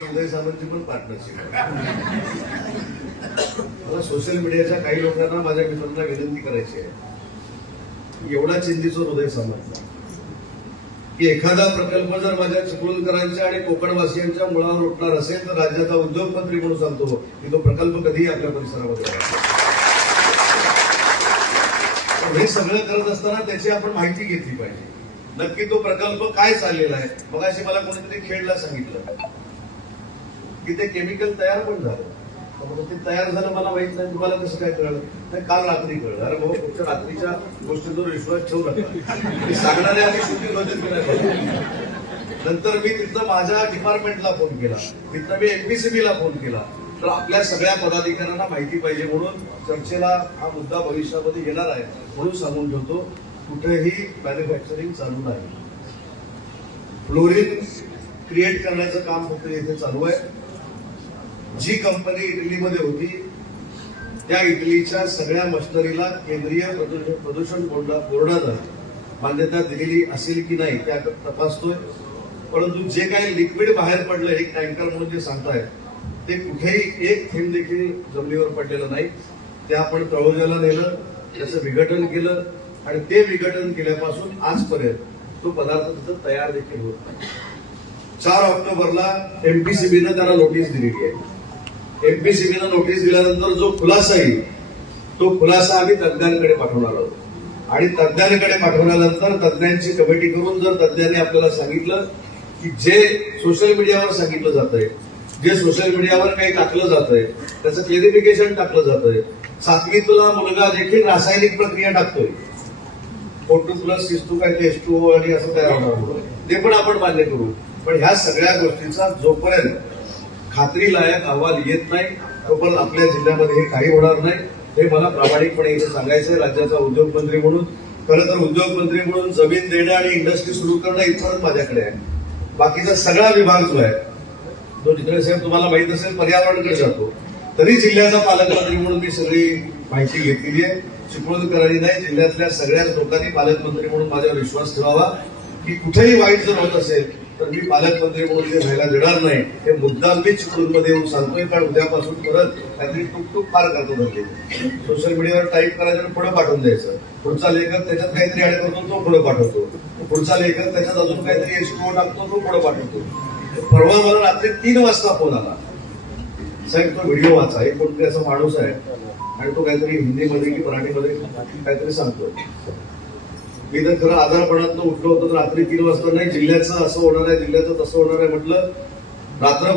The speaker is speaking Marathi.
उदय सामंतची पण पार्टनरशिप मला सोशल मीडियाच्या काही लोकांना माझ्या मित्रांना विनंती करायची आहे. एवढा चिंतीचोर उदय सामंत की एखादा प्रकल्प जर माझ्या चिपळूणकरांच्या आणि कोकणवासियांच्या मुळावर उठणार असेल तर राज्याचा उद्योगमंत्री म्हणून सांगतो की तो प्रकल्प कधीही आपल्या परिसरामध्ये हे सगळं करत असताना त्याची आपण माहिती घेतली पाहिजे. नक्की तो प्रकल्प काय चाललेला आहे. मग अशी मला कोणीतरी खेळला सांगितलं की ते केमिकल तयार पण झालं. ते तयार झालं मला माहित नाही, तुम्हाला कसं काय कळलं? नाही, काल रात्री कळलं. अरे भाऊ, तुमच्या रात्रीच्या गोष्टींवर विश्वास ठेवू नका. सांगणारे आम्ही शूटिंग होते. नंतर मी तिथं माझ्या डिपार्टमेंटला फोन केला, तिथं मी एमपीसीबीला फोन केला. तर आपल्या सगळ्या पदाधिकाऱ्यांना माहिती पाहिजे म्हणून चर्चेला हा मुद्दा भविष्यामध्ये येणार आहे म्हणून सांगून ठेवतो. कुठेही मॅन्युफॅक्चरिंग चालू नाही. फ्लोरिन क्रिएट करण्याचं काम फक्त इथे चालू आहे. जी कंपनी इटलीमध्ये होती त्या इटलीच्या सगळ्या मशिनरीला केंद्रीय प्रदूषण बोर्डानं मान्यता दिलेली असेल की नाही त्या तपासतोय. परंतु जे काही लिक्विड बाहेर पडलं एक टँकर म्हणून जे सांगताय ते कुठेही एक थेंब देखील जमिनीवर पडलेलं नाही. ते आपण तळोजाला नेलं, त्याचं विघटन केलं आणि ते विघटन केल्यापासून आजपर्यंत तो पदार्थ तिथं तयार देखील होत नाही. 4 ऑक्टोबरला एमपीसीबीनं त्याला नोटीस दिलेली आहे. एमपीसीबीनं नोटीस दिल्यानंतर जो खुलासा येईल तो खुलासा आम्ही तज्ज्ञांकडे पाठवणार आहोत आणि तज्ज्ञांकडे पाठवल्यानंतर तज्ज्ञांची कमिटी करून जर तज्ज्ञांनी आपल्याला सांगितलं की जे सोशल मीडियावर सांगितलं जातंय, जे सोशल मीडियावर काही टाकलं जातंय त्याचं क्लेरिफिकेशन टाकलं जातंय, 7वीतला मुलगा देखील रासायनिक प्रक्रिया टाकतोय, O2+6 काय ते H2O आणि असं तयार होणार, ते पण आपण मान्य करू. पण ह्या सगळ्या गोष्टीचा जोपर्यंत खात्रीलायक अहवाल येत नाही तोपर्यंत आपल्या जिल्ह्यामध्ये हे काही होणार नाही. हे मला प्रामाणिकपणे इथे सांगायचंय राज्याचा उद्योगमंत्री म्हणून. खरं तर उद्योगमंत्री म्हणून जमीन देणं आणि इंडस्ट्री सुरू करणं इथपर्यंत माझ्याकडे आहे. बाकीचा सगळा विभाग जो आहे तो जिकडे साहेब तुम्हाला माहित असेल पर्यावरणाकडे जातो. तरी जिल्ह्याचा पालकमंत्री म्हणून मी सगळी माहिती घेतलेली आहे. चिपळूणकरांनी नाही, जिल्ह्यातल्या सगळ्याच लोकांनी पालकमंत्री म्हणून माझ्यावर विश्वास ठेवावा की कुठेही वाईट जर होत असेल तर मी पालकमंत्री म्हणून ते व्हायला देणार नाही. हे मुद्दाम मी चिपळूणमध्ये येऊन सांगतोय कारण उद्यापासून परत काहीतरी टुकटुक फार करतो धरले. सोशल मीडियावर टाईप करायचं आणि पुढे पाठवून द्यायचं. पुढचा लेखक त्याच्यात काहीतरी ऍड करतो तो पुढे पाठवतो. पुढचा लेखक त्याच्यात अजून काहीतरी H2O टाकतो तो पुढे पाठवतो. परवा मला रात्री 3 वाजता फोन आला, साहेब तो व्हिडिओ वाचा. एक कोणतरी असा माणूस आहे आणि तो काहीतरी हिंदीमध्ये की मराठीमध्ये काहीतरी सांगतो. मी तर खरं आजारपणात उठलो होतो तर रात्री 3 वाजता नाही जिल्ह्याचं असं होणार आहे, जिल्ह्याचं तसं होणार आहे म्हटलं. रात्रभर